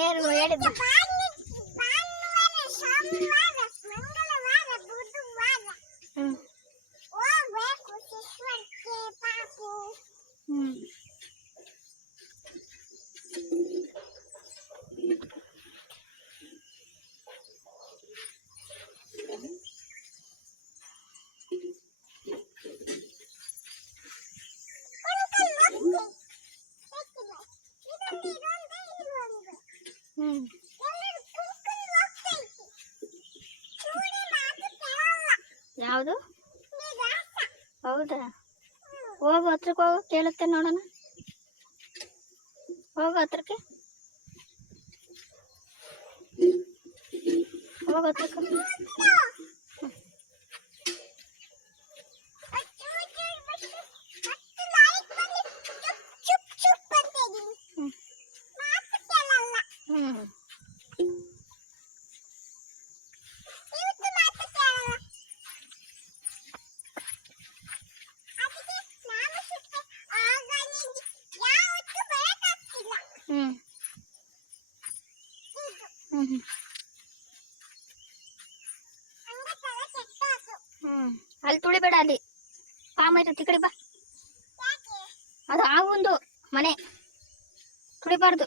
ಏನು ಹೇಳಿದ್ದ? ಯಾವುದು? ಹೌದಾ? ಹೋಗು ಹತ್ರಕ್ಕೆ, ಹೋಗು, ಕೇಳುತ್ತೆ ನೋಡೋಣ. ಹೋಗು ಹತ್ರಕ್ಕೆ, ಹೋಗು ಹತ್ರಕ್ಕೆ. ಅಲ್ಲಿ ತುಳಿಬೇಡ, ಅಲ್ಲಿ ಪಾಮ ಇರುತ್ತೆ. ಕಡೆ ಬಾ, ಅದು ಆ ಒಂದು ಮನೆ ತುಳಿಬಾರ್ದು.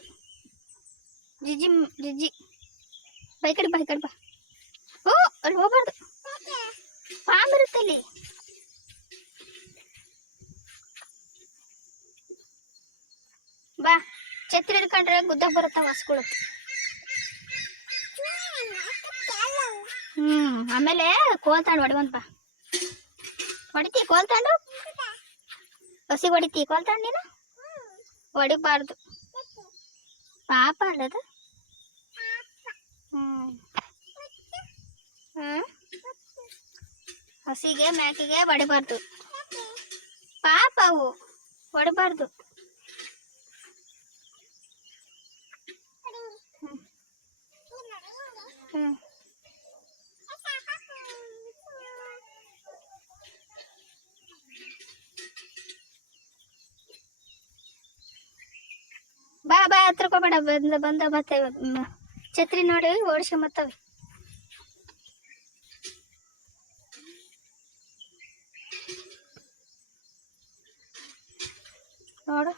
ಜಿಜ್ಜಿ ಜಿಜ್ಜಿ ಬೈ ಕಡೆ ಬಾ, ಈ ಕಡೆ ಬಾ. ಓ ಅಲ್ಲಿ ಹೋಗ್ಬಾರ್ದು, ಪಾಮ್ ಇರುತ್ತೆ ಅಲ್ಲಿ. ಬಾ, ಛತ್ರಿ ಹಿಡ್ಕೊಂಡ್ರೆ ಗುದ್ದಾಗ ಬರುತ್ತಾವ ಹಸ್ಗಳು. ಆಮೇಲೆ ಕೋಲ್ ತಗೊಂಡು ಹೊಡಿವಂತ ಬಾ. ಹೊಡಿತಿ ಕೋಲ್ ತಗೊಂಡು? ಹಸಿ ಹೊಡಿತಿ ಕೋಲ್ ತಗೊಂಡು ನೀನು? ಹೊಡಿಬಾರ್ದು, ಪಾಪ ಅಲ್ಲದು. ಹಸಿಗೆ ಮ್ಯಾಕಿಗೆ ಹೊಡಿಬಾರ್ದು, ಪಾಪ ಅವು ಹೊಡಿಬಾರ್ದು. ಬಾ ಬಾ, ಹತ್ರಕ್ಕೆ ಹೋಗ್ಬೇಡ. ಬಂದ ಮತ್ತೆ ಛತ್ರಿ ನೋಡಿ ಓಡಿಸ್ಕೊಂಬತ್ತವೆ. ನೋಡು